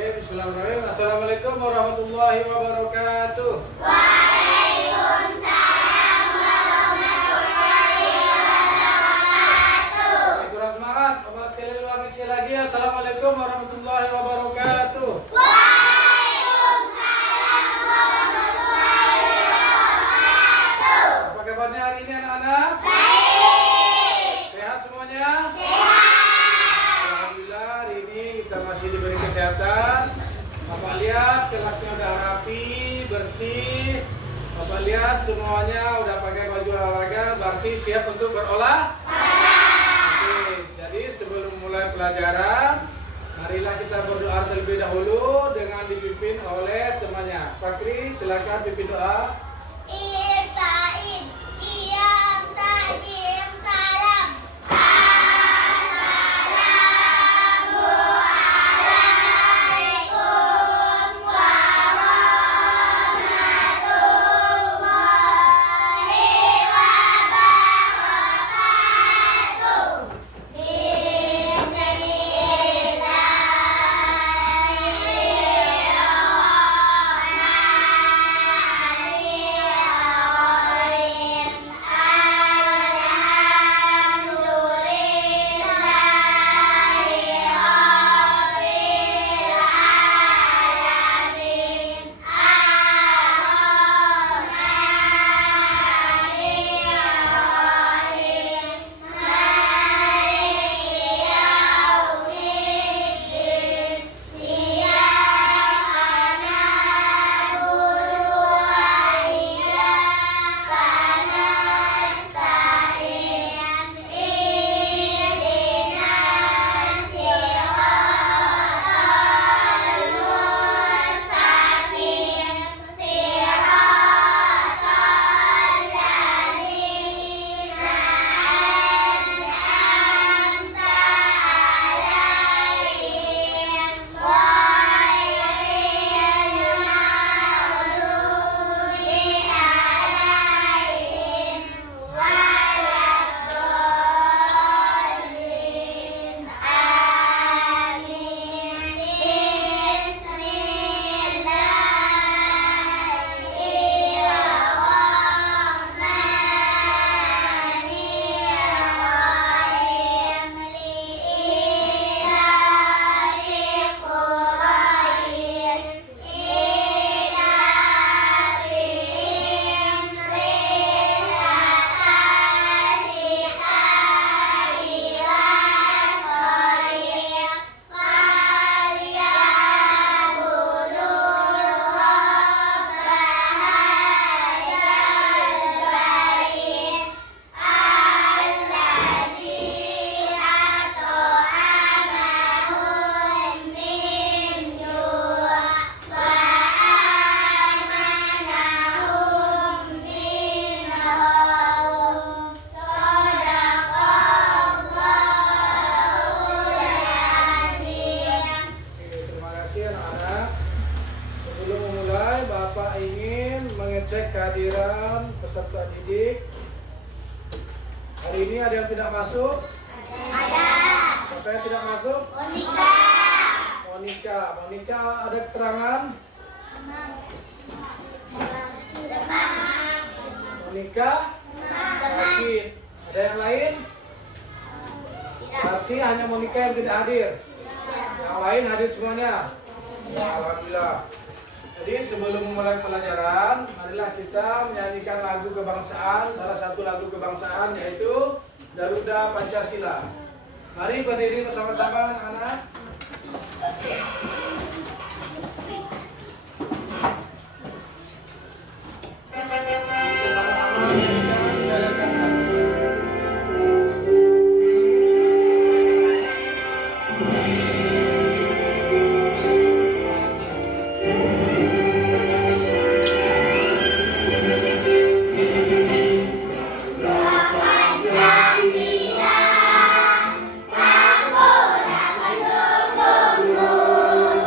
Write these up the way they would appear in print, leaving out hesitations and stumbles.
Bismillahirrahmanirrahim. Assalamualaikum warahmatullahi wabarakatuh. Waalaikumsalam warahmatullahi wabarakatuh. Kurang semangat. Bapak sekalian ulangi sekali lagi. Assalamualaikum warahmatullahi wabarakatuh. Waalaikumsalam warahmatullahi wabarakatuh. Apa kabarnya hari ini anak-anak? Baik. Sehat semuanya? Sehat. Alhamdulillah hari ini kita masih diberi kesehatan. Bapak lihat kelasnya udah rapi, bersih. Bapak lihat semuanya udah pakai baju olahraga, berarti siap untuk berolahraga. Oke, jadi sebelum mulai pelajaran, marilah kita berdoa terlebih dahulu dengan dipimpin oleh temannya. Fakri, silakan pimpin doa. Ista'in, qiyam, ta'zim, salam. Assalamualaikum warahmatullahi wabarakatuh. Cek kehadiran peserta didik. Hari ini ada yang tidak masuk? Ada. Siapa yang tidak masuk? Monika, ada keterangan? Monika sakit. Ada yang lain? Berarti hanya Monika yang tidak hadir. Yang lain hadir semuanya? Alhamdulillah. Jadi sebelum memulai pelajaran, marilah kita menyanyikan lagu kebangsaan, salah satu lagu kebangsaan yaitu Garuda Pancasila. Mari berdiri bersama-sama anak-anak. Kita sama-sama menyanyikan lagu. Pancasila, aku dapat dukungmu.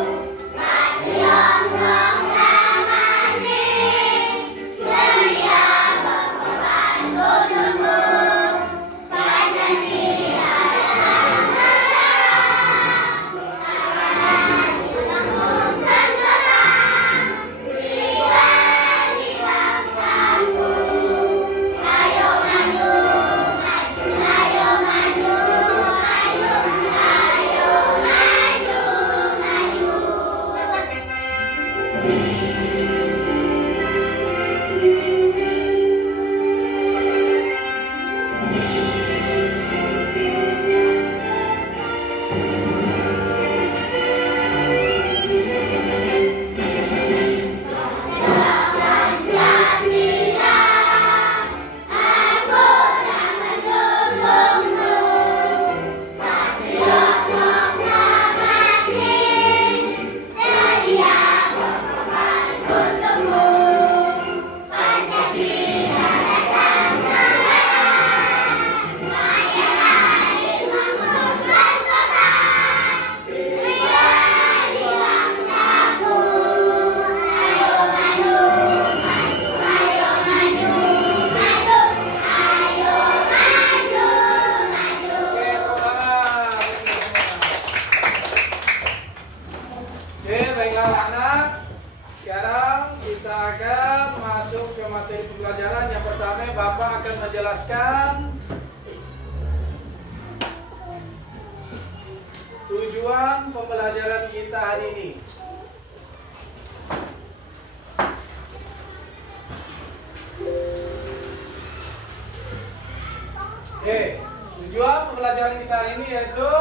jelaskan tujuan pembelajaran kita hari ini. Oke, tujuan pembelajaran kita hari ini yaitu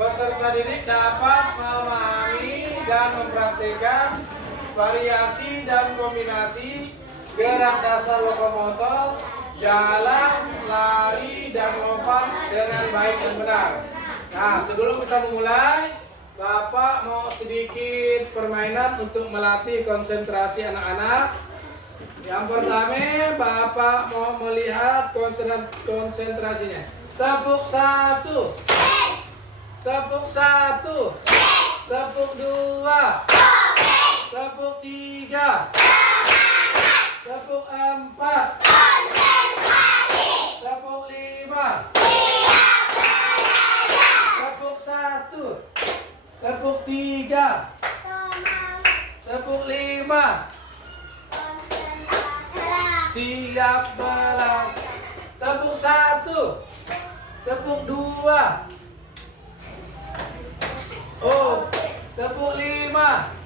peserta didik dapat memahami dan mempraktikkan variasi dan kombinasi gerak dasar lokomotor, jalan, lari, dan lompat dengan baik dan benar. Nah, sebelum kita memulai, Bapak mau sedikit permainan untuk melatih konsentrasi anak-anak. Yang pertama, Bapak mau melihat konsentrasinya. Tepuk 1, tepuk 1, tepuk 2, tepuk 3, tepuk 4, tepuk 5, tepuk 1, tepuk 3, tepuk 5, siap belak. Tepuk 1, tepuk 2, oh, tepuk 5,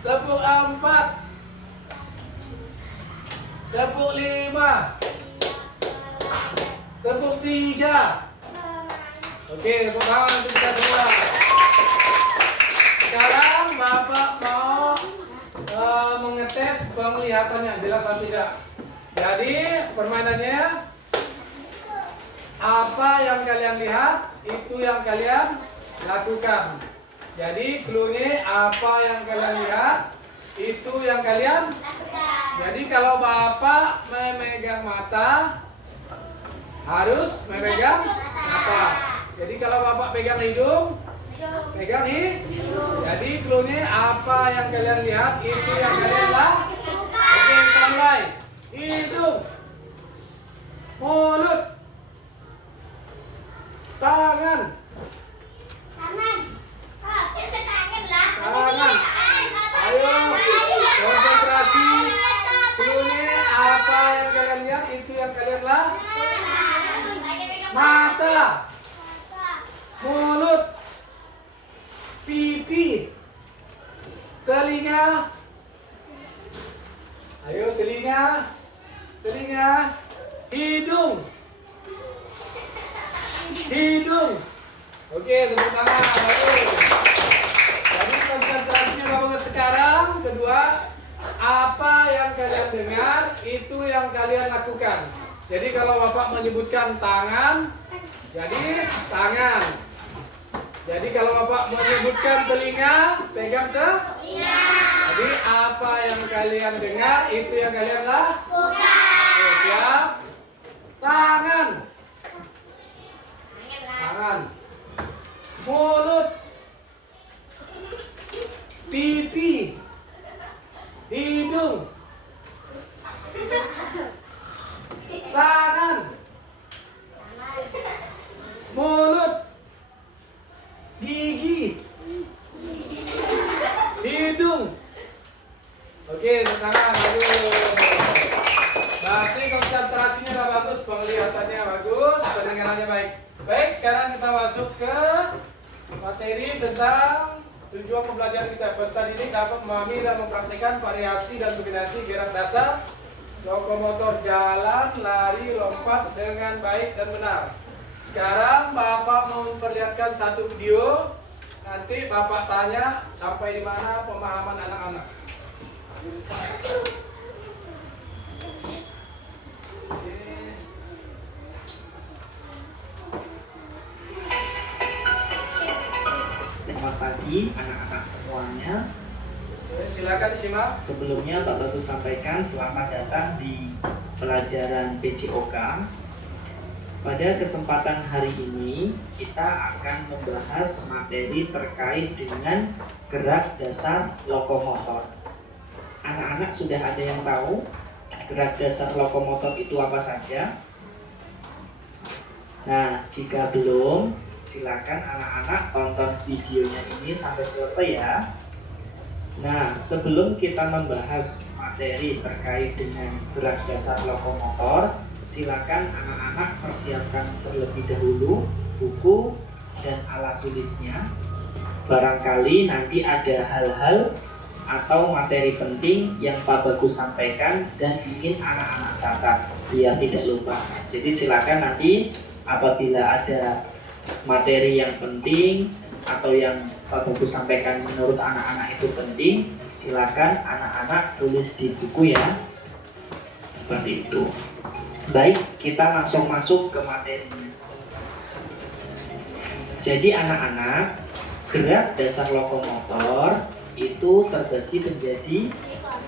tepuk 4, tepuk 5, tepuk 3. Oke, tepuk tangan untuk kita semua. Sekarang Bapak mau mengetes penglihatannya, jelas atau tidak. Jadi permainannya, apa yang kalian lihat itu yang kalian lakukan. Jadi clue-nya apa yang kalian lihat itu yang kalian. Jadi kalau Bapak memegang mata harus memegang mata. Jadi kalau Bapak pegang hidung, pegang hidung. Jadi clue-nya apa yang kalian lihat itu yang kalian lakukan. Oke, kita mulai. Hidung, mulut, tangan, tangan. Ayo, konsentrasi. Clue-nya apa yang kalian lihat itu yang kalian lakukan. Mata, mulut, pipi, telinga. Ayo, telinga, telinga, hidung, hidung. Oke, tepuk tangan. Bagus. Jadi konsentrasinya bagus. Sekarang kedua, apa yang kalian dengar itu yang kalian lakukan. Jadi kalau Bapak menyebutkan tangan, jadi tangan. Jadi kalau Bapak menyebutkan telinga, pegang telinga. Jadi apa yang kalian dengar itu yang kalian lakukan. Oke, siap. Tangan, tangan, mulut, pipi, hidung, tangan, mulut, gigi, hidung. Oke, tangan. Berarti konsentrasinya udah bagus, penglihatannya bagus, pendengarannya baik. Baik, sekarang kita masuk ke materi tentang tujuan pembelajaran kita. Peserta didik dapat memahami dan mempraktikkan variasi dan kombinasi gerak dasar lokomotor, jalan, lari, lompat dengan baik dan benar. Sekarang Bapak mau memperlihatkan satu video. Nanti Bapak tanya sampai di mana pemahaman anak-anak. Selamat pagi anak-anak semuanya. Silakan disimak. Sebelumnya Pak Bagus sampaikan selamat datang di pelajaran PJOK. Pada kesempatan hari ini kita akan membahas materi terkait dengan gerak dasar lokomotor. Anak-anak sudah ada yang tahu gerak dasar lokomotor itu apa saja? Nah, jika belum, silakan anak-anak tonton videonya ini sampai selesai ya. Nah, sebelum kita membahas materi terkait dengan gerak dasar lokomotor, silakan anak-anak persiapkan terlebih dahulu buku dan alat tulisnya. Barangkali nanti ada hal-hal atau materi penting yang Pak Bagus sampaikan dan ingin anak-anak catat biar tidak lupa. Jadi silakan nanti apabila ada materi yang penting atau yang Pak Bagus sampaikan menurut anak-anak itu penting, silakan anak-anak tulis di buku ya. Seperti itu. Baik, kita langsung masuk ke materinya. Jadi anak-anak, gerak dasar lokomotor itu terbagi menjadi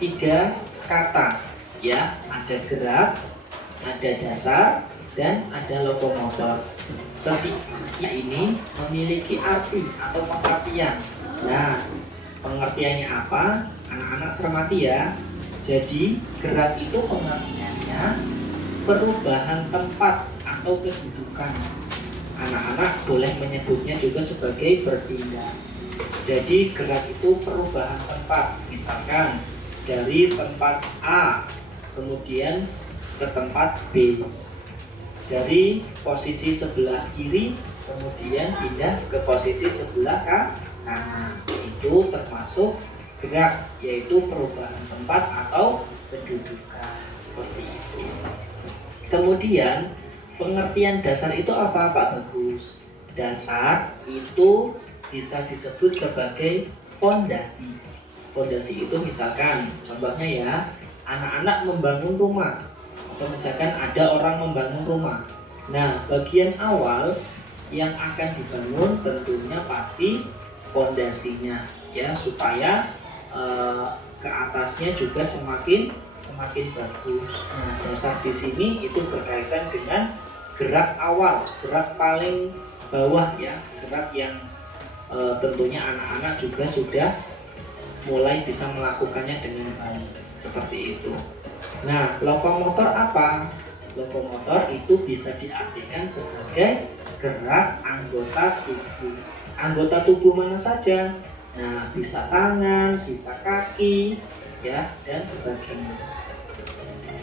3 kata ya, ada gerak, ada dasar, dan ada lokomotor. Setiap ini memiliki arti atau pengertian. Nah, pengertiannya apa? Anak-anak cermati ya. Jadi gerak itu pengertiannya perubahan tempat atau kedudukan. Anak-anak boleh menyebutnya juga sebagai berpindah. Jadi gerak itu perubahan tempat, misalkan dari tempat A kemudian ke tempat B, dari posisi sebelah kiri kemudian pindah ke posisi sebelah kanan. Itu termasuk gerak, yaitu perubahan tempat atau kedudukan, seperti itu. Kemudian pengertian dasar itu apa Pak Bagus? Dasar itu bisa disebut sebagai fondasi. Fondasi itu misalkan, contohnya ya, anak-anak membangun rumah, atau misalkan ada orang membangun rumah. Nah, bagian awal yang akan dibangun tentunya pasti fondasinya, ya, supaya ke atasnya juga semakin bagus. Nah, dasar di sini itu berkaitan dengan gerak awal, gerak paling bawah ya, gerak yang tentunya anak-anak juga sudah mulai bisa melakukannya dengan baik, seperti itu. Nah, lokomotor apa? Lokomotor itu bisa diartikan sebagai gerak anggota tubuh. Anggota tubuh mana saja? Nah, bisa tangan, bisa kaki, ya, dan sebagainya.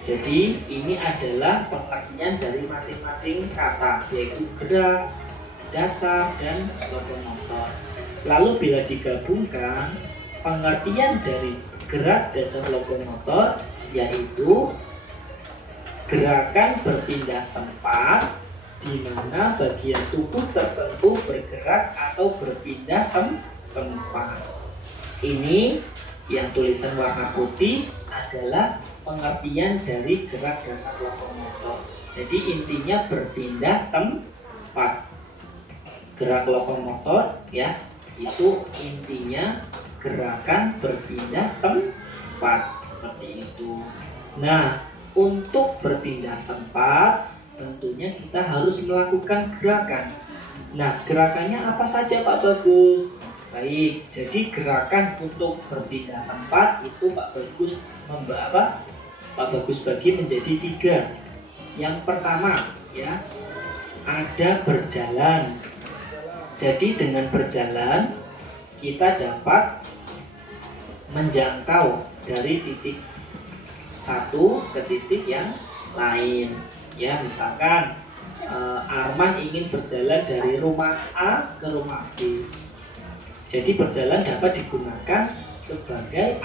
Jadi ini adalah pengertian dari masing-masing kata, yaitu gerak, dasar, dan lokomotor. Lalu bila digabungkan, pengertian dari gerak dasar lokomotor yaitu gerakan berpindah tempat di mana bagian tubuh tertentu bergerak atau berpindah tempat. Ini yang tulisan warna putih adalah pengertian dari gerak dasar lokomotor. Jadi intinya berpindah tempat. Gerak lokomotor ya, itu intinya gerakan berpindah tempat, seperti itu. Nah, untuk berpindah tempat tentunya kita harus melakukan gerakan. Nah, gerakannya apa saja Pak Bagus? Baik, jadi gerakan untuk berpindah tempat itu Pak Bagus bagi menjadi 3. Yang pertama ya, ada berjalan. Jadi dengan berjalan kita dapat menjangkau dari titik satu ke titik yang lain. Ya, misalkan Arman ingin berjalan dari rumah A ke rumah B. Jadi berjalan dapat digunakan sebagai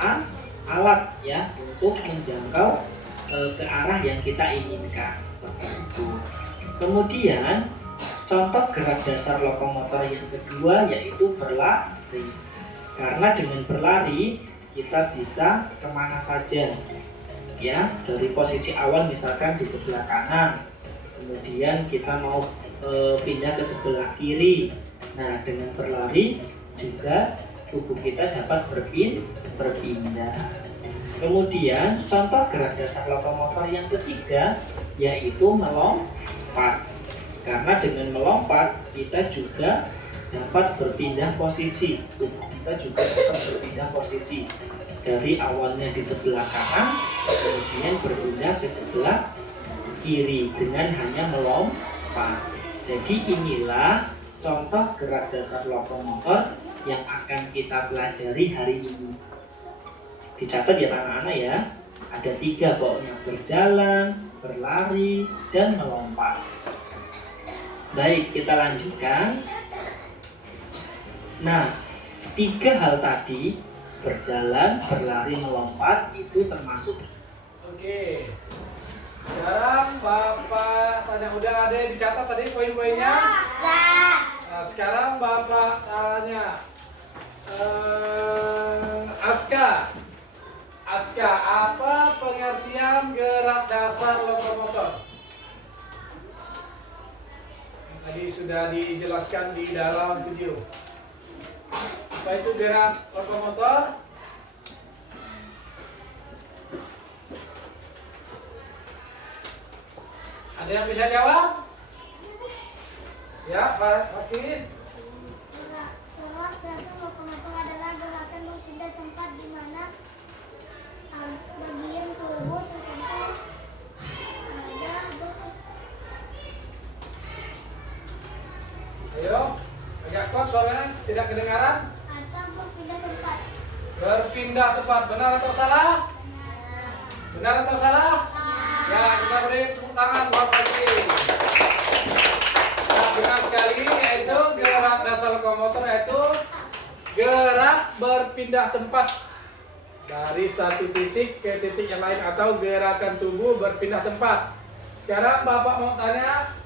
alat ya untuk menjangkau ke arah yang kita inginkan, seperti itu. Kemudian contoh gerak dasar lokomotor yang kedua yaitu berlari. Karena dengan berlari kita bisa kemana saja ya, dari posisi awal misalkan di sebelah kanan, kemudian kita mau pindah ke sebelah kiri. Nah, dengan berlari juga tubuh kita dapat berpindah. Kemudian contoh gerak dasar lokomotor yang ketiga yaitu melompat. Karena dengan melompat kita juga dapat berpindah posisi, tubuh kita juga dapat berpindah posisi dari awalnya di sebelah kanan kemudian berpindah ke sebelah kiri dengan hanya melompat. Jadi inilah contoh gerak dasar lokomotor yang akan kita pelajari hari ini. Dicatat ya anak-anak ya. Ada 3 pokoknya, berjalan, berlari, dan melompat. Baik, kita lanjutkan. Nah, 3 hal tadi, berjalan, berlari, melompat, itu termasuk. Oke. Sekarang Bapak tanya, udah ada yang dicatat tadi poin-poinnya? Nah, sekarang Bapak tanya, Aska, apa pengertian gerak dasar lokomotor? Tadi sudah dijelaskan di dalam video. Apa itu gerak lokomotor? Ada yang bisa jawab? Ya, Fakih. Gerak dasar lokomotor adalah gerakan berpindah tempat di mana bagian tubuh tertentu Ayo, agak kuat suaranya, tidak kedengaran. atau berpindah tempat. Berpindah tempat, benar atau salah? Benar atau salah? Ya, kita beri tepuk tangan buat Fakih. Nah, benar sekali, yaitu gerak dasar lokomotor yaitu gerak berpindah tempat dari satu titik ke titik yang lain atau gerakan tubuh berpindah tempat. Sekarang Bapak mau tanya,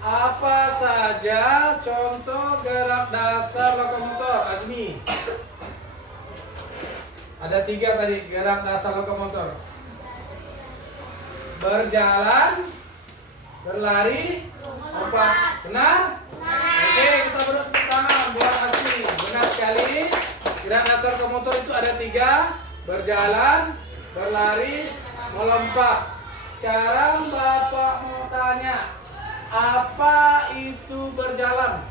apa saja contoh gerak dasar lokomotor? Azmi. Ada 3 tadi gerak dasar lokomotor. Berjalan, berlari, lompat. Benar? Oke, kita beri tepuk tangan buat Azmi. Benar sekali. Gerak dasar lokomotor itu ada 3. Berjalan, berlari, melompat. Sekarang Bapak mau tanya, apa itu berjalan?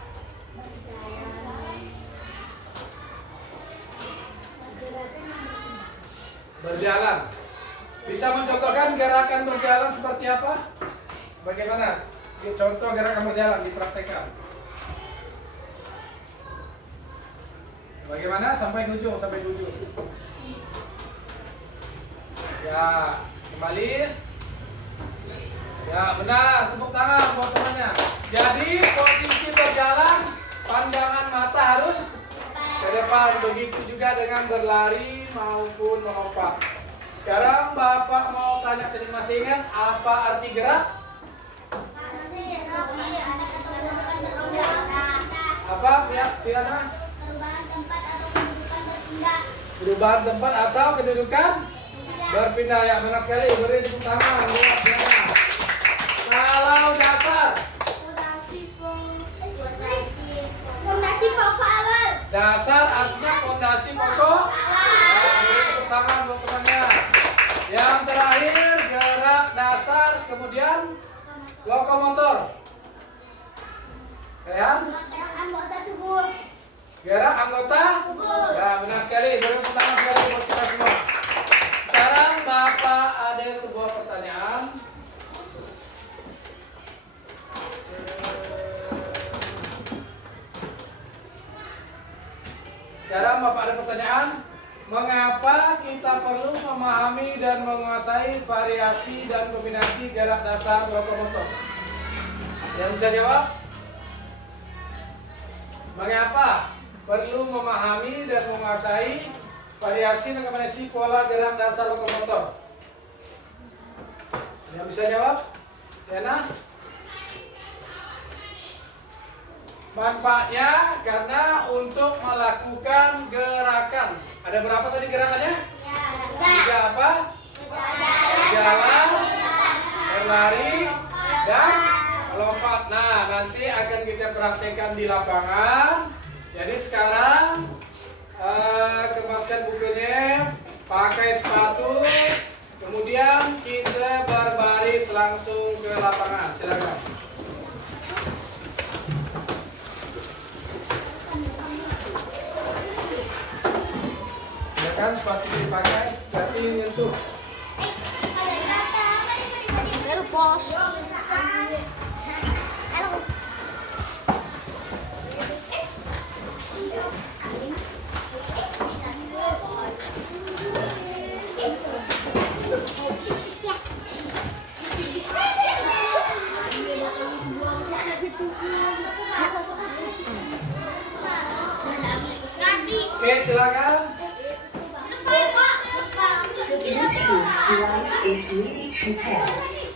Berjalan. Bisa mencontohkan gerakan berjalan seperti apa? Bagaimana? Contoh gerakan berjalan dipraktekkan. Bagaimana? Sampai ujung, sampai ujung. Ya, kembali. Ya, benar. Tepuk tangan buat temannya. Jadi, posisi berjalan, pandangan mata harus ke depan. Begitu juga dengan berlari maupun melompat. Sekarang Bapak mau tanya, tadi masih ingat apa arti gerak? Apa, Fiana? Perubahan tempat atau kedudukan berpindah. Perubahan tempat atau kedudukan berpindah. Ya, benar sekali. Beri tepuk tangan buat Fiana. Kalau dasar, Fondasi pokok awal. dasar artinya fondasi pokok. Beri tepuk tangan buat temannya. Yang terakhir, gerak dasar, kemudian lokomotor. Kayak Anggota tubuh. gerak anggota. Ya, benar sekali. Beri tepuk tangan sekali buat kita semua. Sekarang Bapak ada sebuah pertanyaan. Sekarang Bapak ada pertanyaan, mengapa kita perlu memahami dan menguasai variasi dan kombinasi gerak dasar lokomotor? Yang bisa jawab? Mengapa perlu memahami dan menguasai variasi dan kombinasi pola gerak dasar lokomotor? Yang bisa jawab? Yana? Manfaatnya karena untuk melakukan gerakan. Ada berapa tadi gerakannya? 3 apa? Berjalan, berlari, dan melompat. Nah, nanti akan kita praktekkan di lapangan. Jadi sekarang kemaskan bukunya, pakai sepatu, kemudian kita berbaris langsung ke lapangan. Silakan. Kan sepatu dipakai, berarti nyentuh. Bos. Oke, silakan.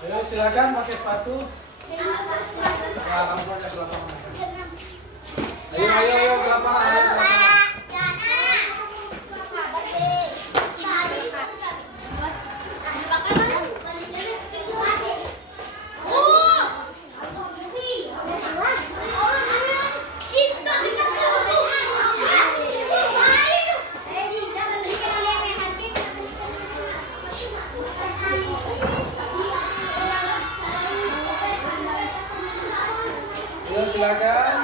Ayo silakan pakai sepatu. Nah, kamu aja ke lapangan. Ayo ke lapangan. Ayo ke lapangan. Ayo silakan.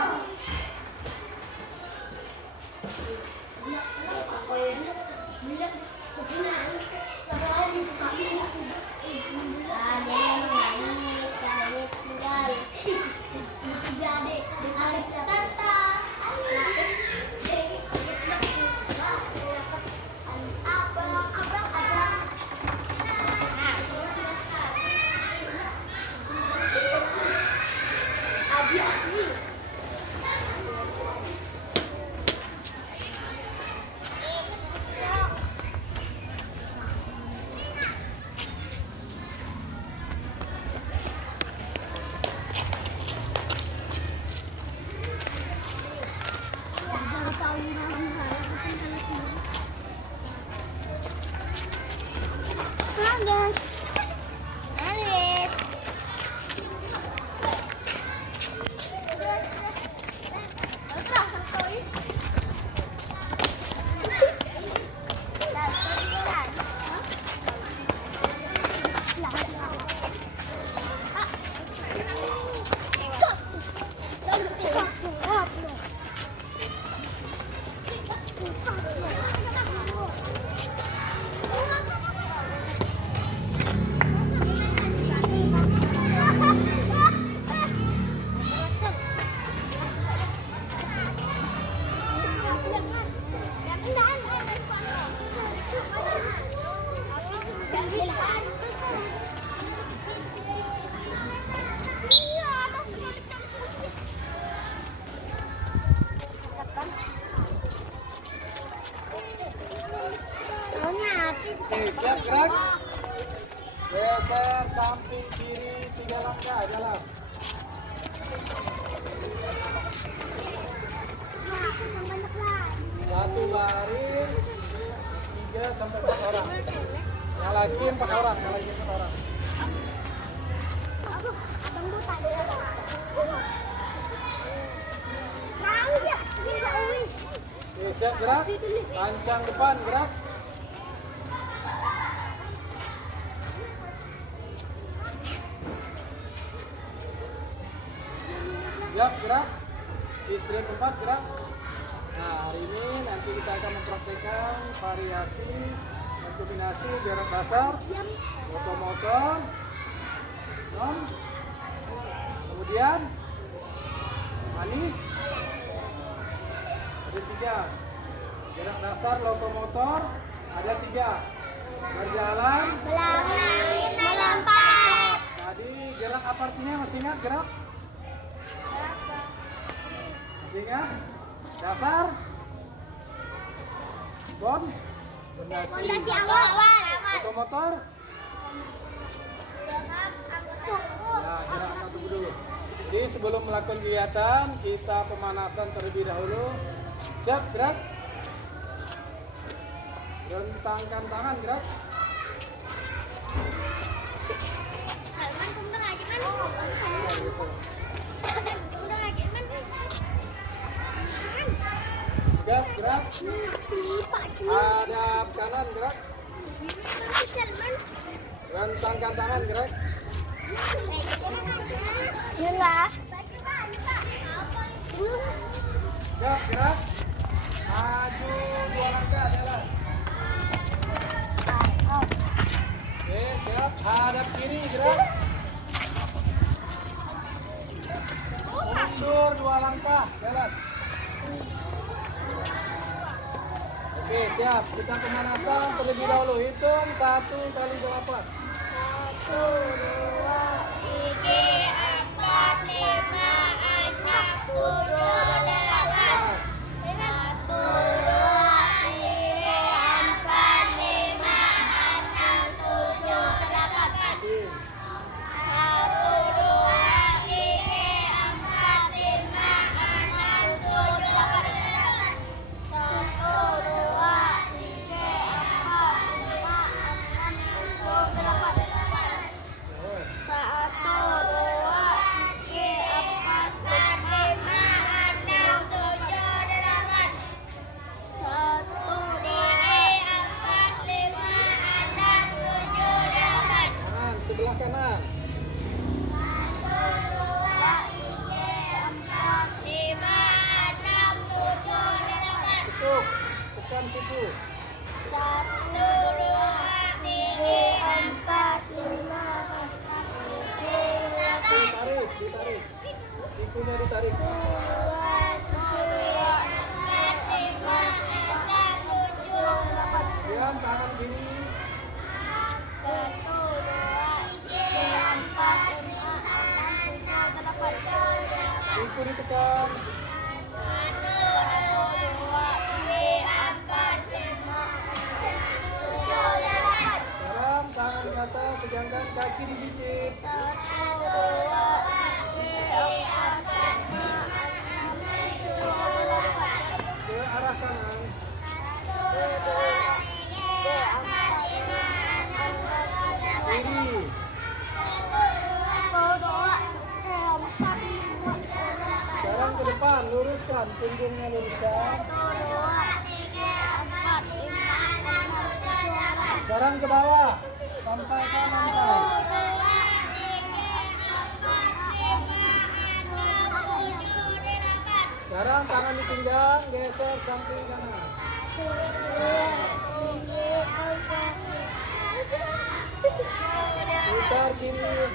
Oke, siap gerak. Geser samping kiri 3 langkah, jalan. Satu baris 3 sampai 4 orang. Yang lagi 4 orang, yang lagi 4 orang. Oke, siap gerak. Pancang depan, gerak. Siap, gerak. Istri tempat, gerak. Nah, hari ini nanti kita akan mempraktekkan variasi dan kombinasi jarak dasar, lokomotor, non, kemudian mani, ada 3. Jarak dasar lokomotor ada 3. Berjalan, melompat. Tadi gerak apa artinya? Masih ingat gerak? Masih ingat? Dasar, fondasi awal, lokomotor. Nah, gerak angkat tubuh dulu. Jadi sebelum melakukan kegiatan kita pemanasan terlebih dahulu. Siap, gerak. Rentangkan tangan, gerak. Gerak, gerak. Hadap kanan, gerak. Rentangkan tangan, gerak. Gerak, gerak. Maju 2 langkah, jalan. Oke, siap. Hadap kiri, gerak. Mundur 2 langkah, jalan. Oke, siap. Kita pemanasan terlebih dahulu. Hitung 1 kali 8. 1, 2, 3, 4, 5, 6, 7, 8. 1, 2, ditarik. Sikunya ditarik. Kemudian tangan kiri. 1, 2, 3, 4, 5, 6, 7, 8. Siku ditekan. 1, 2, 3, 4, 5, 6, 7, 8. Sekarang tangan di atas, pegangkan kaki digigit. 1, 2, 3, 4, 5, 6, 7, 8. Ke arah kanan. 1, 2, 3, 4, 5, 6, 7, 8. Kiri. 1, 2, 3, 4, 5, 6, 7, 8. Sekarang ke depan, luruskan, punggungnya luruskan. 1, 2, 3, 4, 5, 6, 7, 8. Sekarang ke bawah, sampai ke lantai. 1, 2, 3, 4, 5, 6, 7, 8. Sekarang tangan di pinggang, geser samping kanan. 1, 2, 3, 4. Putar kiri.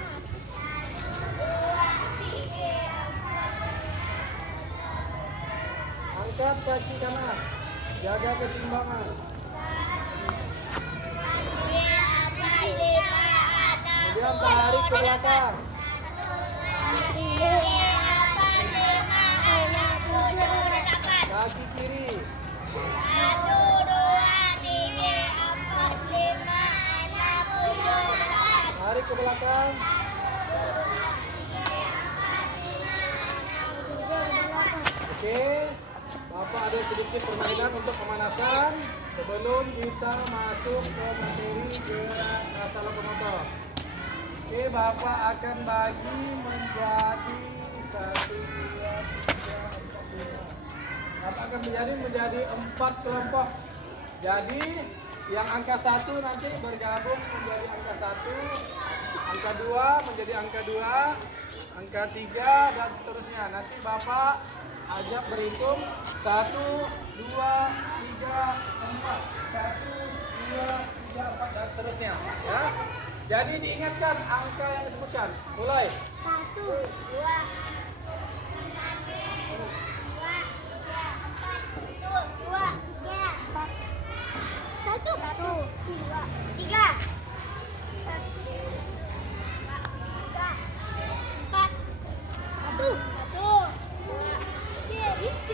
Angkat kaki kanan. Jaga keseimbangan. Kemudian tarik ke belakang. Kaki kiri. 1, 2, 3, 4, 5, 6, 7, 8. Tarik ke belakang. Oke. Bapak ada sedikit permainan untuk pemanasan sebelum kita masuk ke materi gerak rasa lokomotor. Oke, Bapak akan bagi menjadi 1, 2, 3, 4, 5. Bapak akan menjadi 4 kelompok. Jadi yang angka 1 nanti bergabung menjadi angka 1, angka 2 menjadi angka 2, angka 3 dan seterusnya. Nanti Bapak ajak berhitung 1, 2, 3, 4, 1, 2, 3, 4 dan seterusnya. Ya. Jadi diingatkan angka yang disebutkan. Mulai. 1, 2,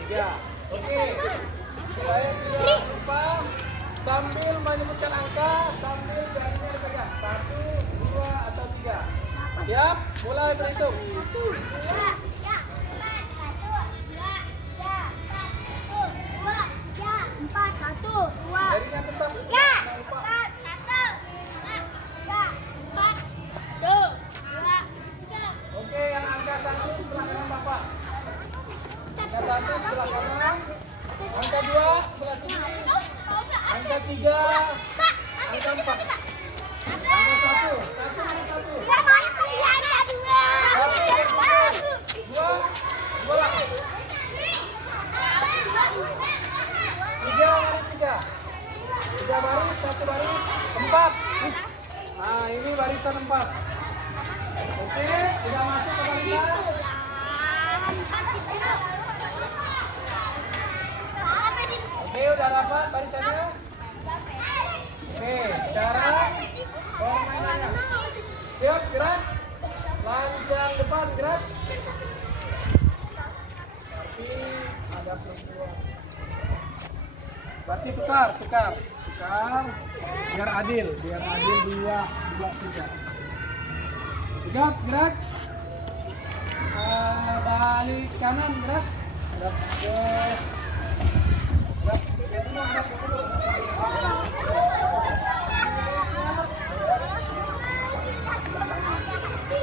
3. Oke. Supaya tidak lupa sambil menyebutkan angka, sambil jarinya pegang. 1, 2 atau 3. Siap? Mulai berhitung. 1, 2, 3, 4, 1, 2, 3, 4, 1, 2, 3, 4, 1, 2. Jarinya tetap. 3, 4, 1, 2, 3, 4, 2, 4, 2, 4. Oke, yang angka 1 sebelah kanan Bapak. Angka 1 sebelah kanan. Angka 2 sebelah sini. Angka 3. Angka 4. Angka 1. 1. 2. 2 lah. 3 baris 3. 3 baris, 1 baris, 4. Nah, ini barisan 4. Oke, sudah masuk ke barisan. Oke, udah dapat barisannya? Oke, sekarang permainannya. Siap, gerak. Lancang depan, gerak. Tapi ada perempuan. Berarti tukar. Biar adil 2, 3. Tegap, gerak. Balik kanan, gerak. Gerak.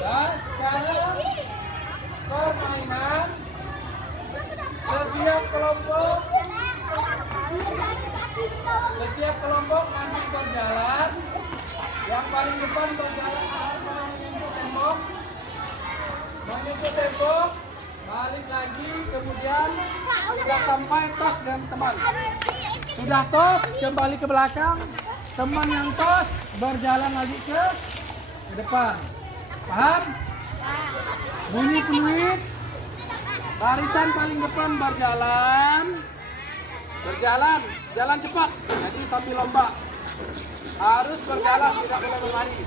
Dan sekarang permainan setiap kelompok nanti berjalan. Yang paling depan berjalan menyentuh tembok, balik lagi, kemudian sudah sampai tos dan teman. Sudah tos, kembali ke belakang. Teman yang tos berjalan lagi ke depan. Paham? Bunyi peluit. Barisan paling depan berjalan. Berjalan, jalan cepat. Jadi sambil lomba. Harus berjalan, tidak boleh berlari.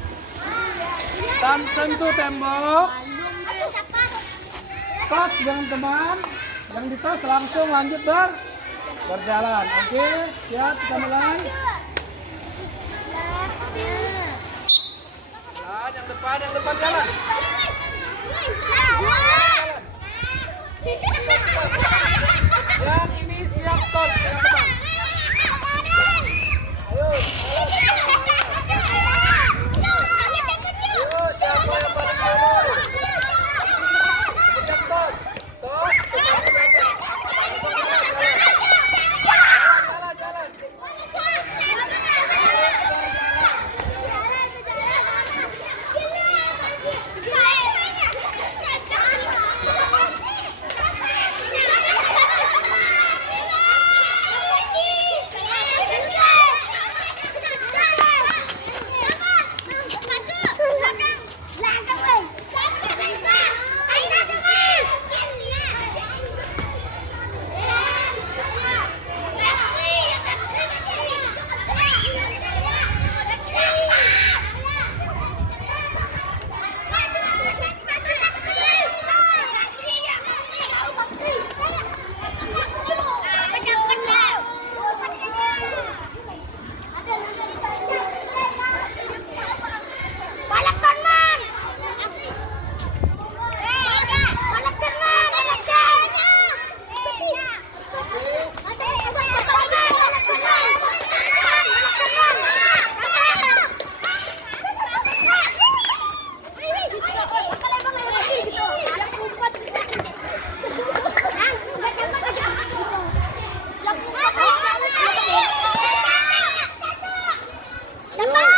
Dan sentuh tembok. Tos dengan teman. Yang ditos langsung lanjut berjalan. Oke, siap kita mulai. Nah, yang depan jalan. Yang ini siap tos yang depan. Ayo. Ayo, siapa yang paling dulu? Siap tos. Tos. Jalan.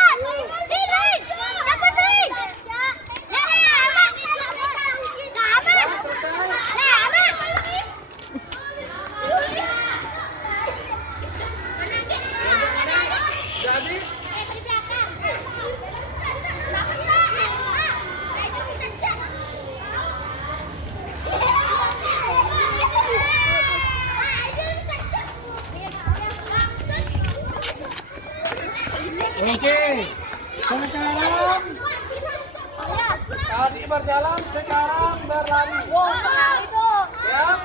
Oke, sekarang tadi berjalan, sekarang berlari. Siap?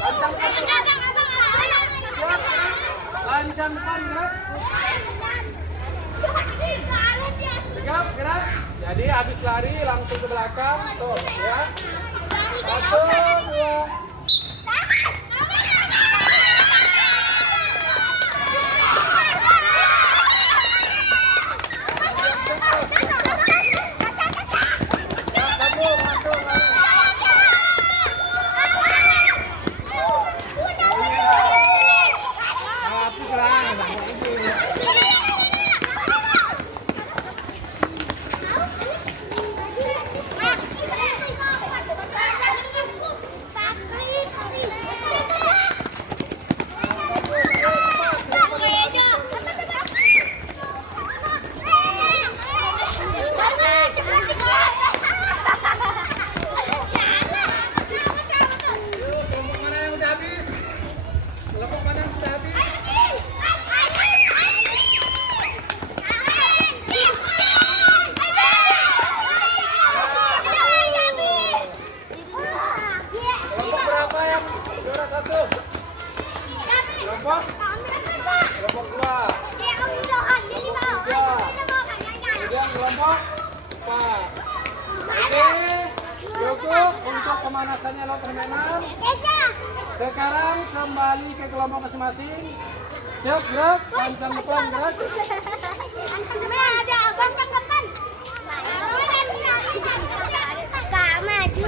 Lancang depan. Siap? Lancang depan, gerak. Siap, gerak. Jadi habis lari langsung ke belakang. Tuh, ya. 1, 2. Kelompok 2. Kemudian kelompok 4. Oke, cukup untuk pemanasannya lo permainan. Sekarang kembali ke kelompok masing-masing. Siap, gerak, lancang depan, gerak. Ada lancang depan. Kak maju.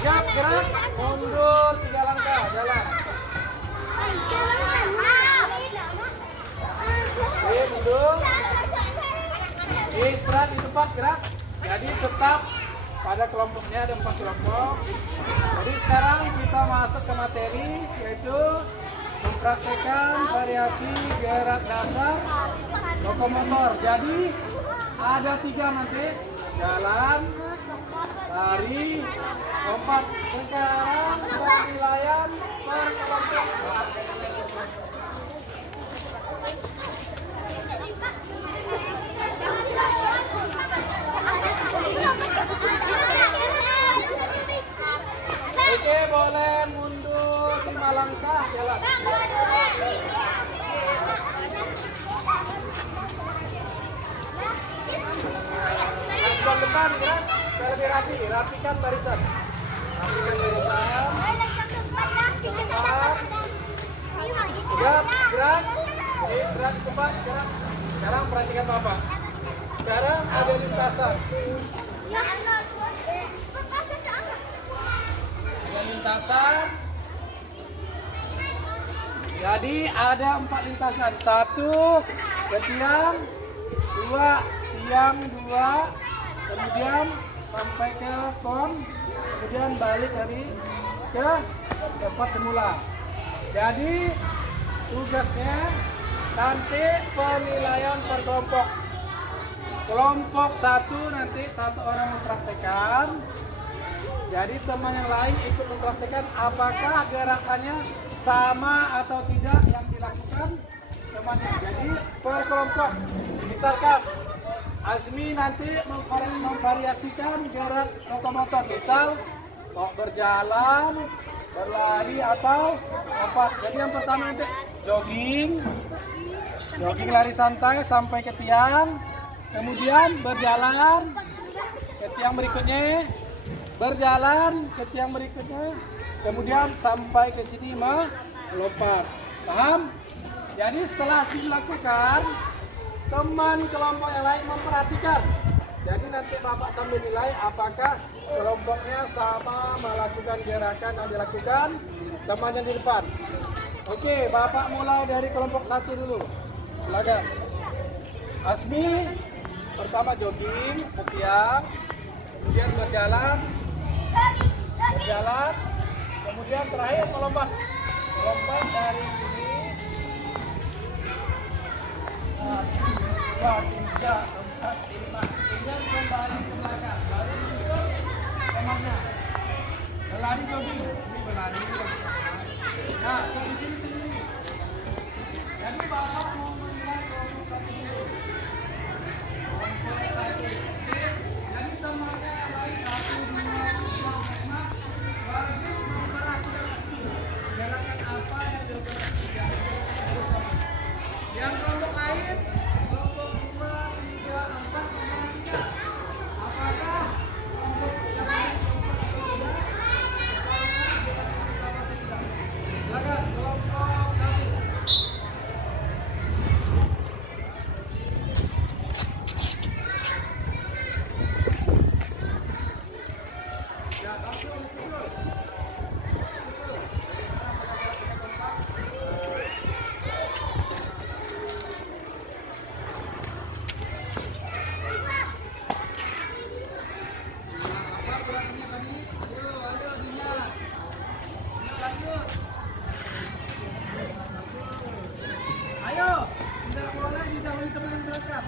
Siap, gerak, mundur 3 langkah, jalan. Oke, mundur. Istirahat di tempat, gerak. Jadi tetap pada kelompoknya ada 4 kelompok. Jadi sekarang kita masuk ke materi, yaitu mempraktekkan variasi gerak dasar lokomotor. Jadi ada 3 nanti, jalan, lari, lompat. Sekarang penilaian per kelompok. Oke, boleh mundur 5 langkah, jalan. Masukkan depan, gerak. Biar lebih rapi, rapikan barisan. Rapikan barisan. Gerak, gerak. Gerak ke depan, gerak. Sekarang perhatikan Bapak. Sekarang ada lintasan. Ada lintasan. Jadi ada 4 lintasan. 1 ke tiang, 2 tiang 2, kemudian sampai ke kon, kemudian balik dari ke tempat semula. Jadi tugasnya nanti penilaian per kelompok. Kelompok 1 nanti 1 orang mempraktekkan. Jadi teman yang lain ikut mempraktekkan apakah gerakannya sama atau tidak yang dilakukan temannya. Jadi per kelompok. Misalkan Azmi nanti memvariasikan gerak lokomotor. Misal mau berjalan, berlari atau lompat. Jadi yang pertama nanti jogging lari santai sampai ke tiang. Kemudian berjalan ke tiang berikutnya, berjalan ke tiang berikutnya, kemudian sampai ke sini melompat. Paham? Jadi setelah dilakukan, teman kelompok yang lain memperhatikan. Jadi nanti Bapak sambil nilai apakah kelompoknya sama melakukan gerakan yang dilakukan teman yang di depan. Oke, Bapak mulai dari kelompok 1 dulu. Silakan. Asmi pertama jogging ke tiang, kemudian berjalan, kemudian terakhir melompat dari sini. 1, 2, 3, 4, 5. Kemudian kembali ke belakang, baru muncul temannya. Berlari jogging, ini berlari. Nah, sendiri. Jadi Bapak mau menilai kelompok 1 dulu. Kelompok 1. Jadi temannya yang lain 1, 2, 3, 4, 5. Wajib memperhatikan Asmi. Gerakan apa yang dilakukan bersama. Yang kelompok lain, kelompok 2, 3, 4, memperhatikan. Apakah kelompok yang lain silakan kelompok 1. Ya, langsung susul. Apa gerakannya tadi? Ayo Dina. Ayo lanjut. Ayo, tidak boleh didahului teman yang belakang.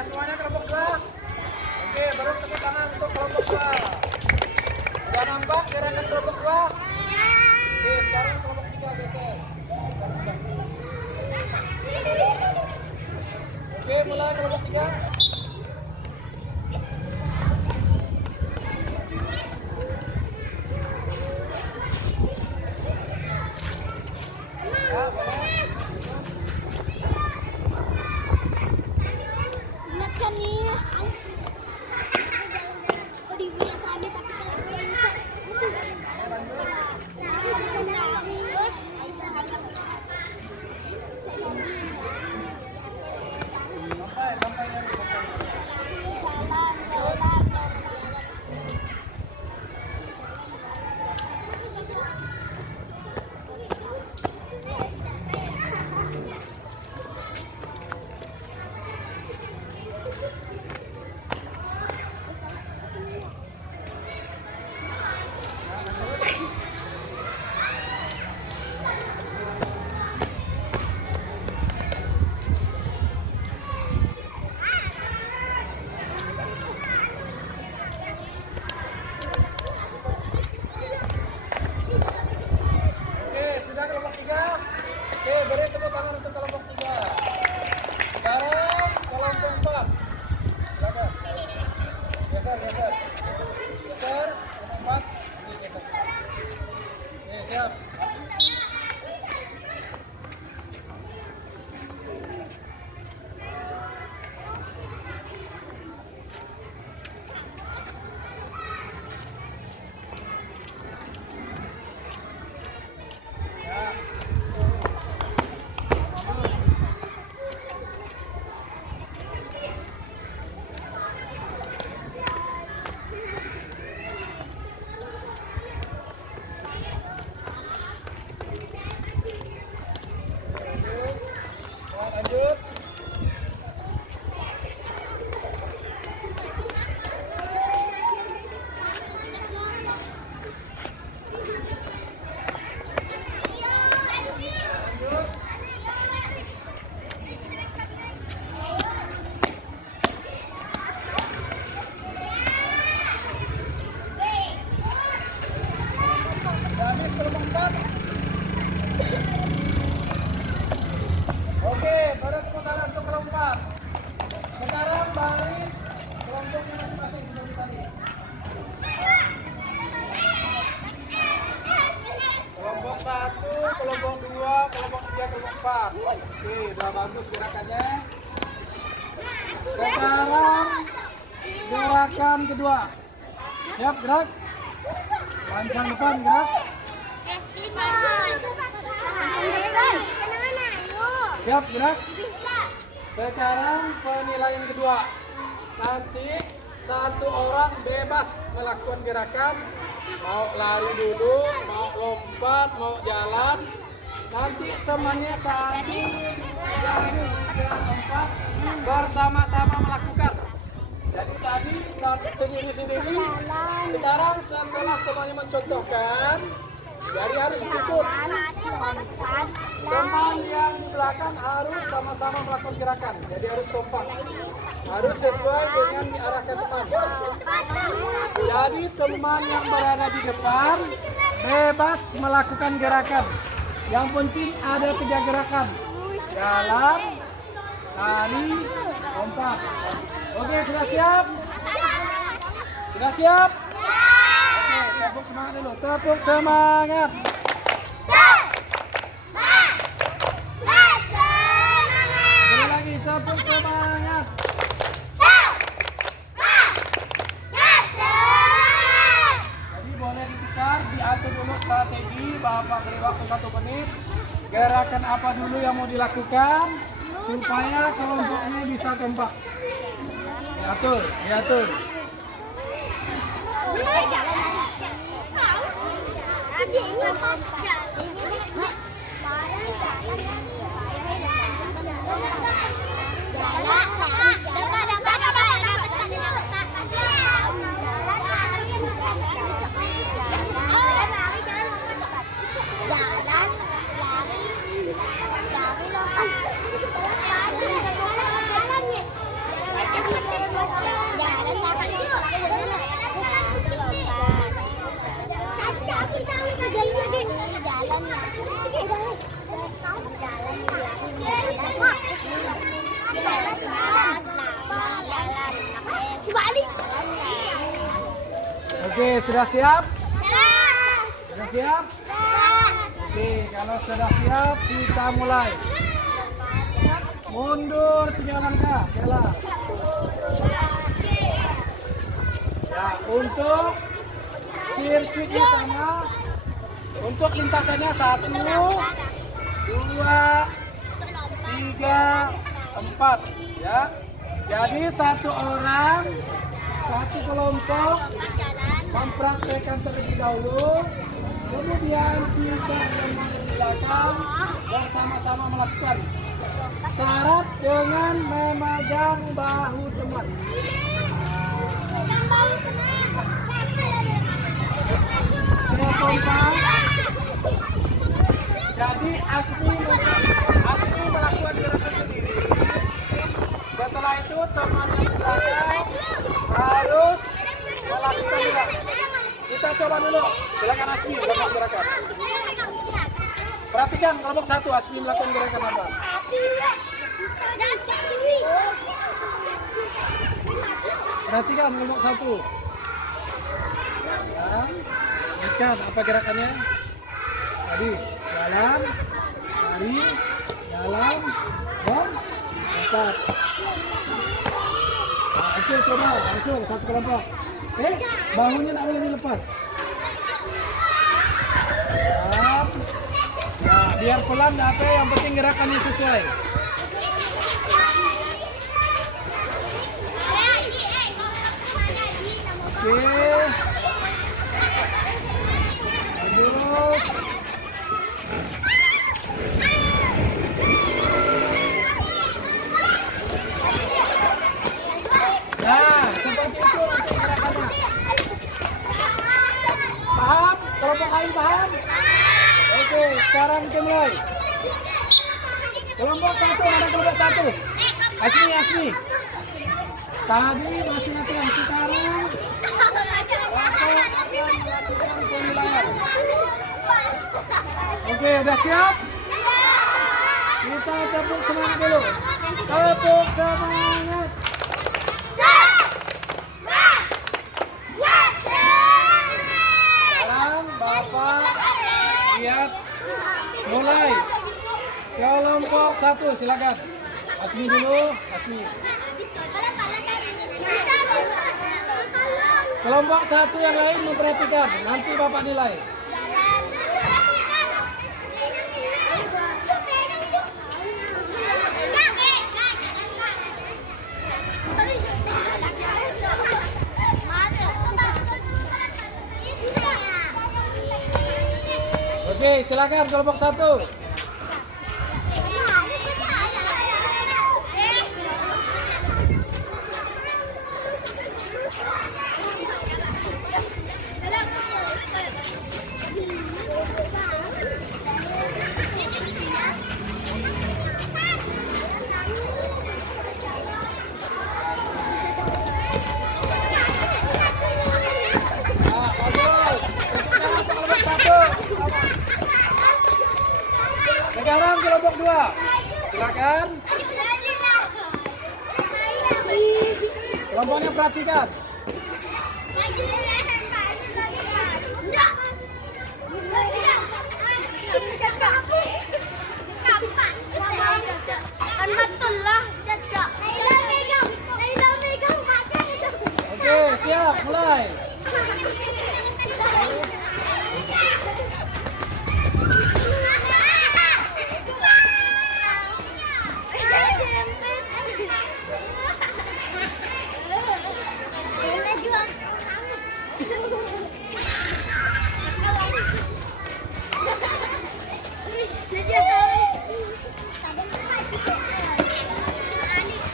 Sudah semuanya kelompok 2? Oke, baru tepuk tangan untuk kelompok 2. Sudah nampak gerakan kelompok 2? Oke, sekarang kelompok 3 geser. Oke, mulai kelompok 3. Ya, boleh. Ingatkan nih. Oh, dibilang sama tapi kalau Sampai ya, sampai. Oke, sudah kelompok 3. Oke, beri tepuk tangan untuk kelompok 3. Sekarang kelompok 4. Silakan. Geser, geser. Geser, kelompok 4. Oke, geser. Oke, siap. Ya. Lanjut. Habis kelompok 4. Oke, baru tepuk tangan untuk kelompok 4. Sekarang baris kelompoknya masing-masing seperti tadi. Kelompok 1, kelompok 2, kelompok 3, kelompok 4. Oke, udah bagus gerakannya. Sekarang gerakan kedua. Siap, gerak. Lancang depan, gerak. Siap, gerak. Sekarang penilaian kedua. Nanti satu orang bebas melakukan gerakan. Mau lari dulu, mau lompat, mau jalan. Nanti temannya 1, 2, 3, 4 bersama-sama melakukan. Jadi tadi satu sendiri-sendiri. Sekarang setelah temannya mencontohkan, jadi harus ikut. Teman yang di belakang harus sama-sama melakukan gerakan. Jadi harus kompak. Harus sesuai dengan diarahkan teman. Jadi teman yang berada di depan bebas melakukan gerakan. Yang penting ada 3 gerakan. Jalan, lari, kompak. Oke, sudah siap? Sudah siap? Oke, tepuk semangat dulu. Tepuk semangat. Sekali lagi, tepuk semangat. Jadi boleh diputar, diatur dulu strategi. Bapak beri waktu 1 menit. Gerakan apa dulu yang mau dilakukan supaya kelompoknya bisa kompak. Diatur, diatur. Oke, sudah siap? Sudah siap? Oke, kalau sudah siap kita mulai. Mundur 3 langkah, Bella. Ya, untuk sirkuitnya sama. Untuk lintasannya 1, 2, 3, 4. Ya. Jadi satu orang, satu kelompok mempraktekkan terlebih dahulu. Kemudian sisa teman di belakang bersama-sama melakukan. Syarat dengan memegang bahu teman. Jadi Asmi melakukan gerakan sendiri. Setelah itu teman yang di belakang harus melakukan juga. Kita coba dulu. Silakan Asmi melakukan gerakan. Perhatikan kelompok 1 Asmi melakukan gerakan apa? Perhatikan kelompok 1. Ikan apa gerakannya? Tadi jalan, lari, jalan, lompat. Oke, coba langsung satu kelompok. Bahunya tak boleh dilepas. Siap. Ya, biar pelan apa yang penting gerakannya sesuai. Oke. Aduh. Nah, seperti itu untuk gerakannya. Paham? Kelompok lain paham? Oke, sekarang kita mulai. Kelompok 1, ada kelompok 1. Asmi. Tadi masih latihan, sekarang melakukan penilaian. Oke, udah siap? Kita tepuk semangat dulu. Tepuk semangat. Sekarang Bapak lihat mulai. Kelompok 1 silakan. Asmi dulu, Asmi. Kelompok 1 yang lain memperhatikan, nanti Bapak nilai. Oke, silakan kelompok 1. Sekarang kelompok 2. Silakan. Kelompoknya perhatikan. Oke, siap, mulai.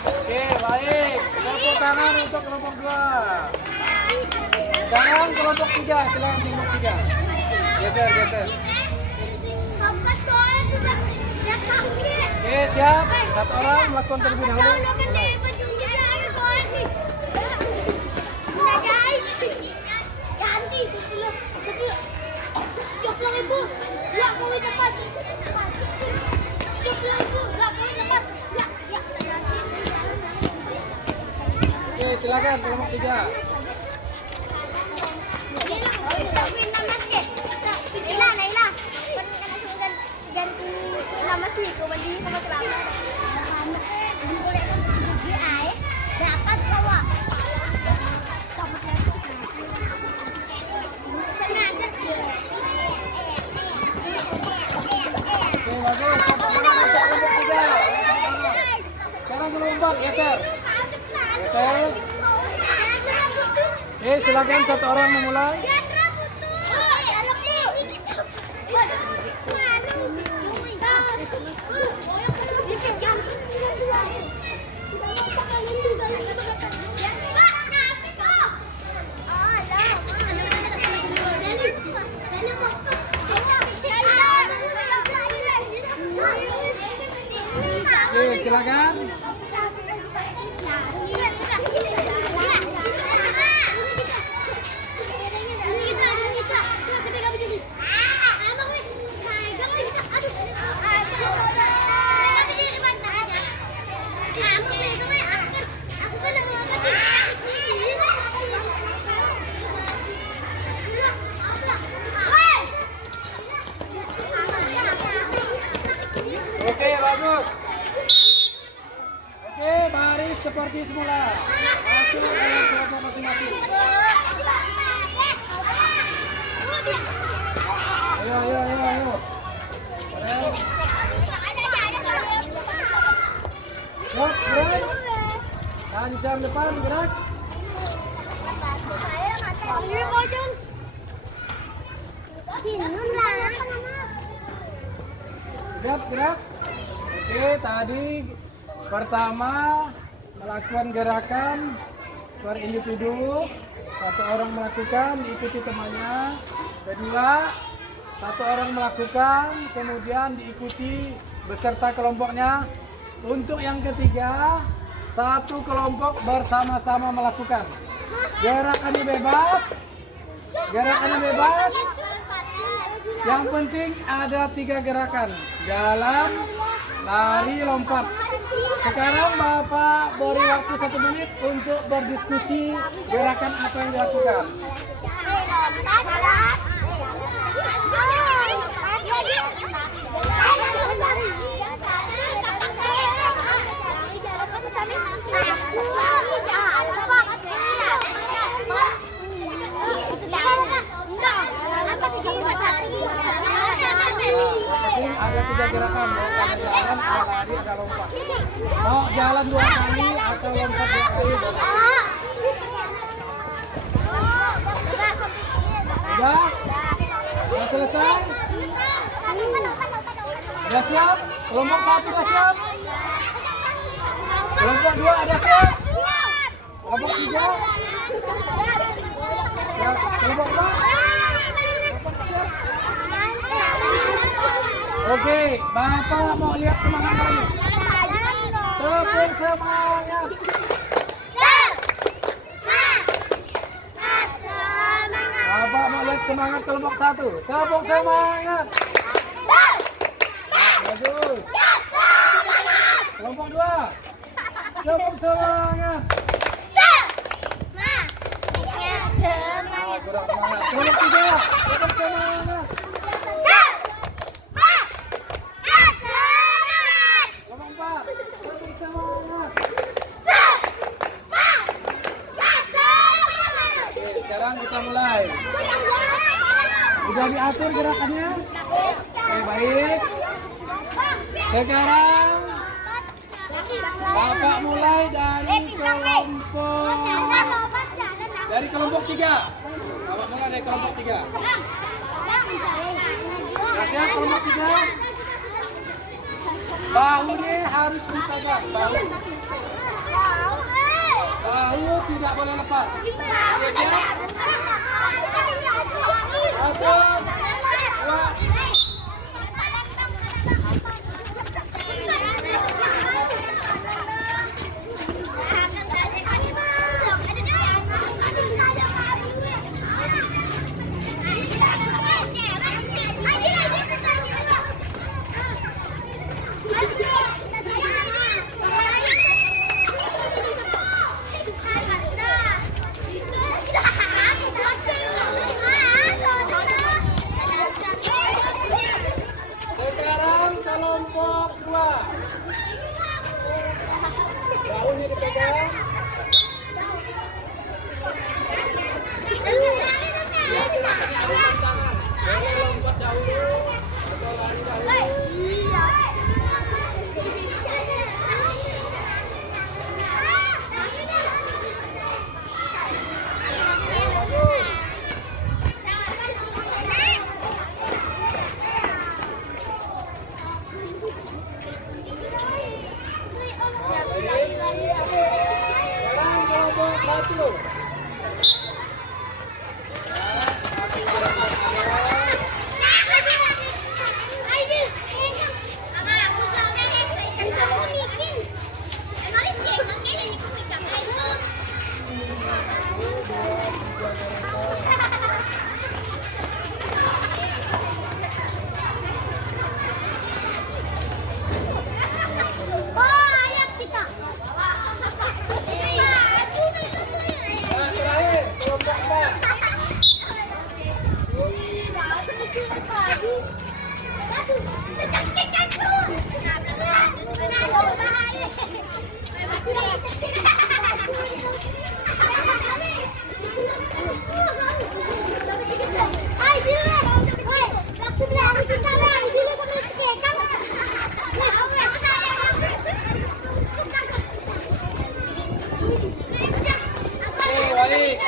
Oke, baik. Tepuk tangan untuk kelompok 2. Sekarang kelompok 3, silakan kelompok 3. Geser. Oke, siap. Satu orang melakukan terlebih dahulu. Oke, silakan kelompok 3. sih kebanyakan sama kelapa. Boleh gigi air dapat kawa. Sengaja. Oke, bagus. Kelompok 3. Sekarang gelombang geser. Geser. Oke, silakan satu orang memulai. Oke, silakan. Oke, bagus. Oke, baris seperti semula. Masuk dalam kelompok masing-masing. Ayo. Gerak. Tancap depan, gerak. Siap, gerak. Oke, tadi pertama melakukan gerakan per individu, satu orang melakukan diikuti temannya. Kedua, satu orang melakukan kemudian diikuti beserta kelompoknya. Untuk yang ketiga, satu kelompok bersama-sama melakukan. Gerakannya bebas. Yang penting ada 3 gerakan: jalan, lari, lompat. Sekarang Bapak beri waktu 1 menit untuk berdiskusi gerakan apa yang dilakukan. Ada 3 gerakan, ada jalan, ada lari, ada lompat. Mau jalan 2 kali atau lompat 2 kali? Udah selesai? Udah siap? Kelompok 1 udah siap? Kelompok 2 ada siap? Kelompok 3? Ya, kelompok 4? Oke, Bapak mau lihat semangat lagi. Tepuk semangat. Bapak mau lihat semangat kelompok 1. Tepuk semangat. Bagus. Kelompok 2. Tepuk semangat. Kurang semangat. Kelompok 3. Tepuk semangat. Sekarang kita mulai. Sudah diatur gerakannya? Oke, baik. Sekarang Bapak mulai dari kelompok 3. Bapak mulai dari kelompok 3. Siap kelompok 3. Bahunya harus dipegang. Bahu tidak boleh lepas. Oke, siap? 1, 2. satu. Terakhir, kelompok 4. Oke, baik.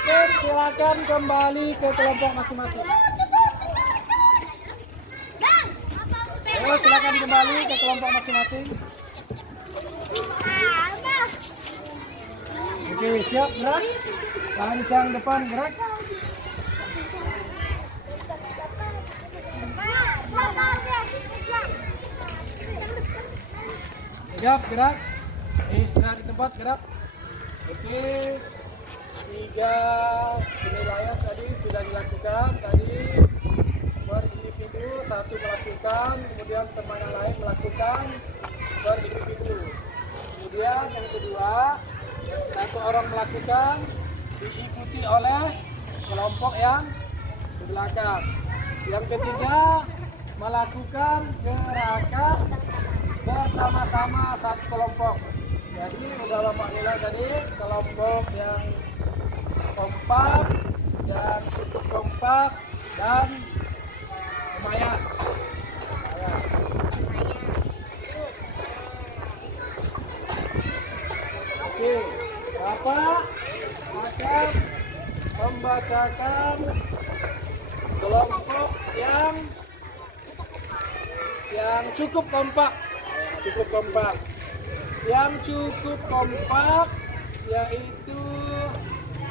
Oke, silakan kembali ke kelompok masing-masing. Ayo, silakan kembali ke kelompok masing-masing. Oke, siap, gerak. Lancang depan, gerak. Siap, gerak. Istirahat di tempat, gerak. Oke. 3 penilaian tadi sudah dilakukan. Tadi per individu 1 melakukan, kemudian teman yang lain melakukan per individu. Kemudian yang kedua, 1 orang melakukan diikuti oleh kelompok yang di belakang. Yang ketiga, melakukan gerakan bersama-sama satu kelompok. Jadi udah Bapak nilai tadi kelompok yang kompak, yang cukup kompak, dan lumayan. Oke, Bapak akan membacakan kelompok yang cukup kompak. Yang cukup kompak yaitu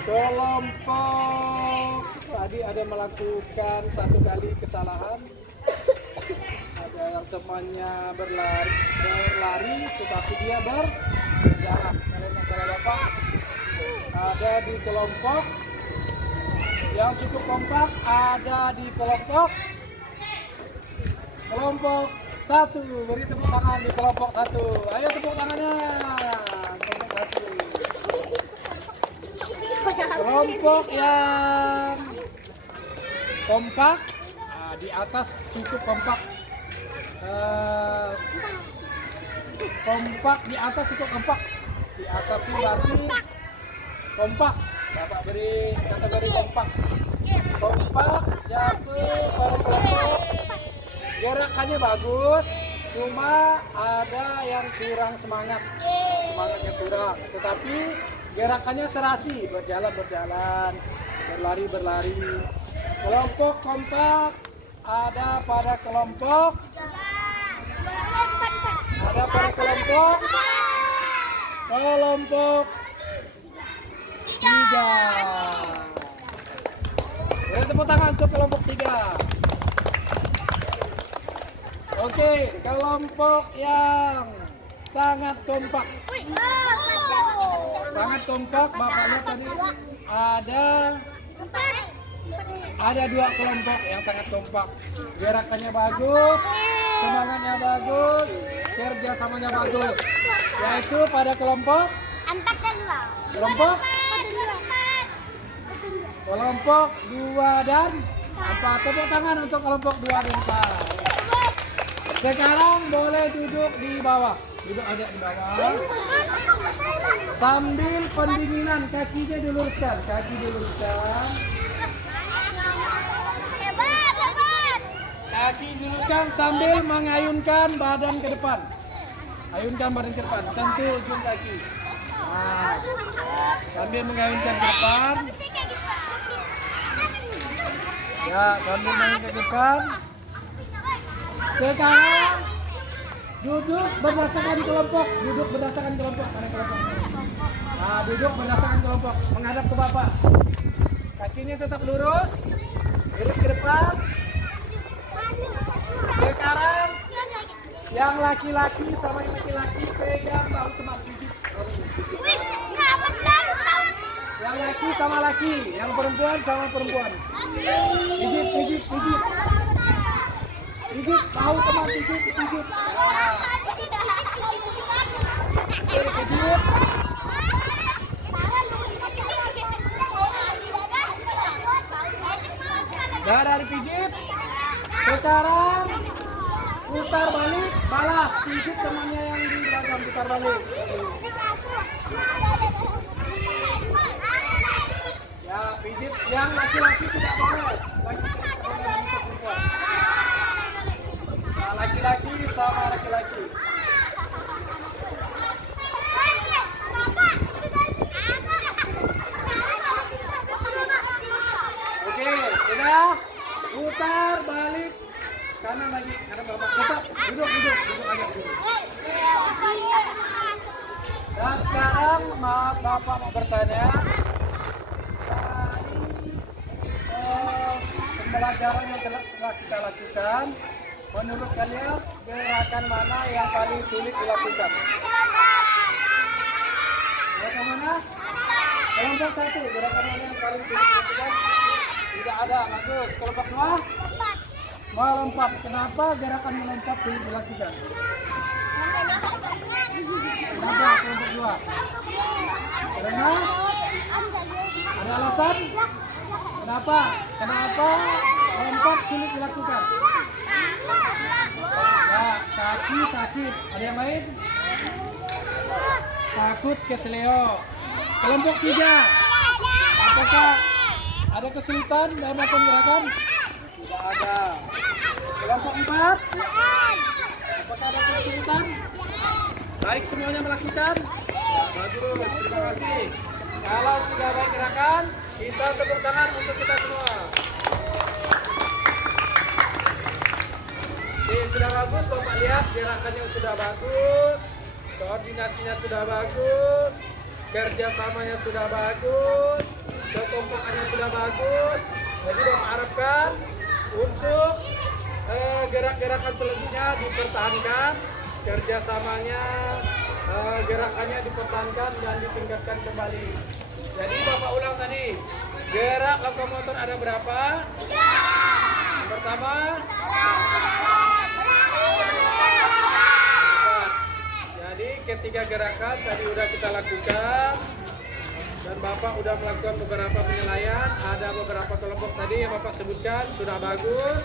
kelompok tadi ada melakukan 1 kali kesalahan, ada yang temannya berlari tetapi dia berjalan. Kalau masalah Bapak ada di kelompok yang cukup kompak, ada di kelompok 1. Beri tepuk tangan di kelompok 1. Ayo tepuk tangannya. Kelompok 1. Kelompok yang kompak, di atas cukup kompak. Kompak di atas cukup kompak. Di atas ini berarti kompak. Bapak beri kategori kompak. Kompak, Jape, para kelompok. Gerakannya bagus, cuma ada yang kurang semangatnya kurang. Tetapi gerakannya serasi, berjalan, berlari. Kelompok kompak ada pada kelompok 3. Beri tepuk tangan untuk kelompok 3. Oke, kelompok yang sangat kompak. Sangat kompak, Bapak lihat tadi ada 2 kelompok yang sangat kompak. Gerakannya bagus, semangatnya bagus, kerjasamanya bagus. Yaitu pada kelompok 2 dan 4. Tepuk tangan untuk kelompok 2 dan 4. Sekarang boleh duduk di bawah. Duduk agak di bawah. Sambil pendinginan, kakinya diluruskan. Kaki diluruskan. Kaki diluruskan sambil mengayunkan badan ke depan. Ayunkan badan ke depan. Sentuh ujung kaki. Nah, sambil mengayunkan ke depan. Ya, sambil mengayunkan ke depan. Sekarang Duduk berdasarkan kelompok. Duduk berdasarkan kelompok. Mana kelompok? Nah, duduk berdasarkan kelompok. Menghadap ke Bapak. Kakinya tetap lurus. Lurus ke depan. Sekarang yang laki-laki sama yang laki-laki pegang bahu teman pijit. Yang laki sama laki, yang perempuan sama perempuan. Pijit, pijit, pijit. Pijit, bahu teman pijit, pijit. Pijit. Dah dari pijit. Sekarang putar balik, balas. Pijit temannya yang di belakang, putar balik. Ya, pijit yang laki-laki tidak boleh. Nah, laki-laki sama laki-laki. Oke, sudah. Putar balik. Kanan lagi, kanan Bapak. Tetap duduk aja duduk. Dan sekarang Bapak mau bertanya. Pembelajaran yang telah kita lakukan, menurut kalian gerakan mana yang paling sulit dilakukan? Gerakan mana? Kelompok 1, gerakan mana yang paling sulit dilakukan? Tidak ada, bagus. Kelompok 2? Melompat. Kenapa gerakan melompat sulit dilakukan? Kenapa kelompok 2? Karena ada alasan? Kenapa? Kenapa lompat sulit dilakukan? Ya, kaki sakit. Ada yang lain? Takut keseleo. Kelompok 3. Apakah ada kesulitan dalam melakukan gerakan? Tidak ada. Kelompok 4. Apakah ada kesulitan? Baik semuanya melakukan? Ya, bagus. Terima kasih. Kalau sudah baik gerakan, kita tepuk tangan untuk kita semua. Oke, sudah bagus Bapak lihat gerakannya sudah bagus, koordinasinya sudah bagus, kerjasamanya sudah bagus, kekompokannya sudah bagus. Jadi Bapak harapkan untuk gerak-gerakan selanjutnya dipertahankan, kerjasamanya, gerakannya dipertahankan dan ditingkatkan kembali. Jadi Bapak ulang tadi, gerak lokomotor ada berapa? Yang pertama, 4. Jadi ketiga gerakan tadi udah kita lakukan dan Bapak udah melakukan beberapa penilaian. Ada beberapa kelompok tadi yang Bapak sebutkan sudah bagus,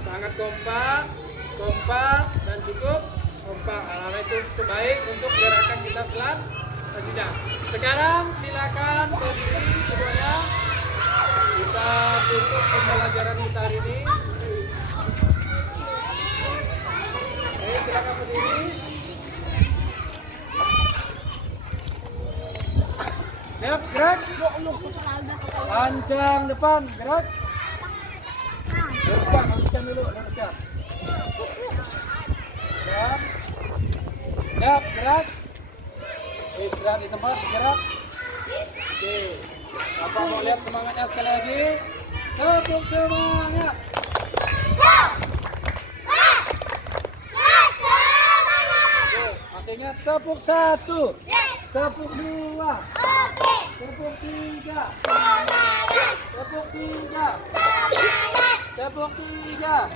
sangat kompak dan cukup kompak. Nah, itu baik untuk gerakan kita selanjutnya. Sekarang silakan berdiri semuanya. Kita tutup pembelajaran kita hari ini. Oke, silakan berdiri. Siap, gerak. Lancang depan, gerak. Luruskan dulu, luruskan. Siap. Siap, gerak. Istirahat di tempat, gerak. Oke. Bapak mau lihat semangatnya sekali lagi. Tepuk semangat. Masih ingat tepuk 1, tepuk 2, tepuk 3, tepuk 3, tepuk 3.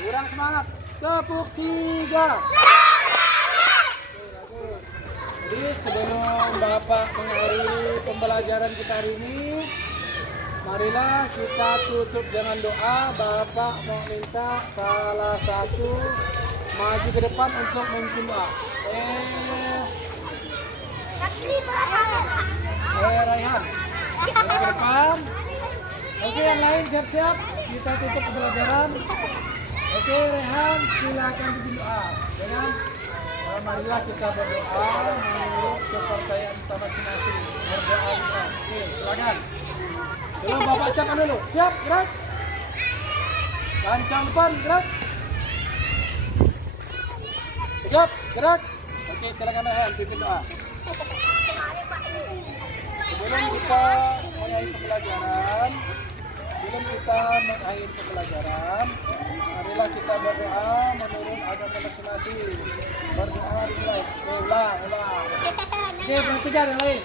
Kurang semangat. Tepuk 3. Jadi sebelum Bapak mengakhiri pembelajaran kita hari ini, marilah kita tutup dengan doa. Bapak mau minta salah satu maju ke depan untuk memimpin doa. Raihan, maju ke depan. Oke, yang lain siap-siap. Kita tutup pembelajaran. Oke, Rehan, silakan bikin doa. Dengan marilah kita berdoa menurut kepercayaan kita masing-masing. Berdoa. Oke, silakan. Belum Bapak siapkan dulu. Siap, gerak. Lancang depan, gerak. Siap, gerak. Oke, silakan Rehan, pimpin doa. Sebelum kita mengakhiri pembelajaran, marilah kita berdoa menurut agama masing-masing. Berdoa dimulai. Ulang. Oke, berkejar yang lain.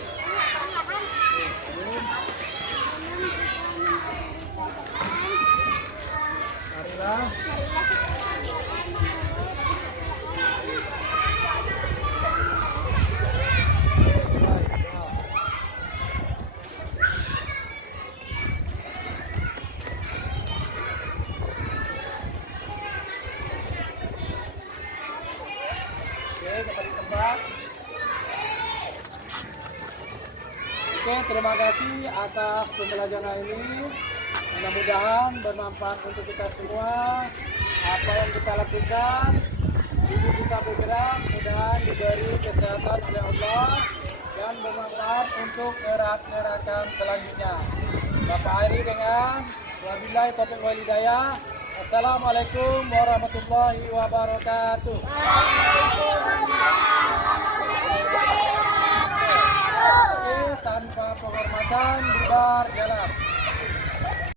Marilah. Kembali tempat. Oke, terima kasih atas pembelajaran ini. Mudah-mudahan bermanfaat untuk kita semua. Apa yang kita lakukan, tubuh kita bergerak, mudah diberi kesehatan oleh Allah dan bermanfaat untuk gerak-gerakan selanjutnya. Bapak akhiri dengan wabillahi taufiq wal hidayah. Assalamualaikum warahmatullahi wabarakatuh. Oke, tanpa penghormatan bubar jalan.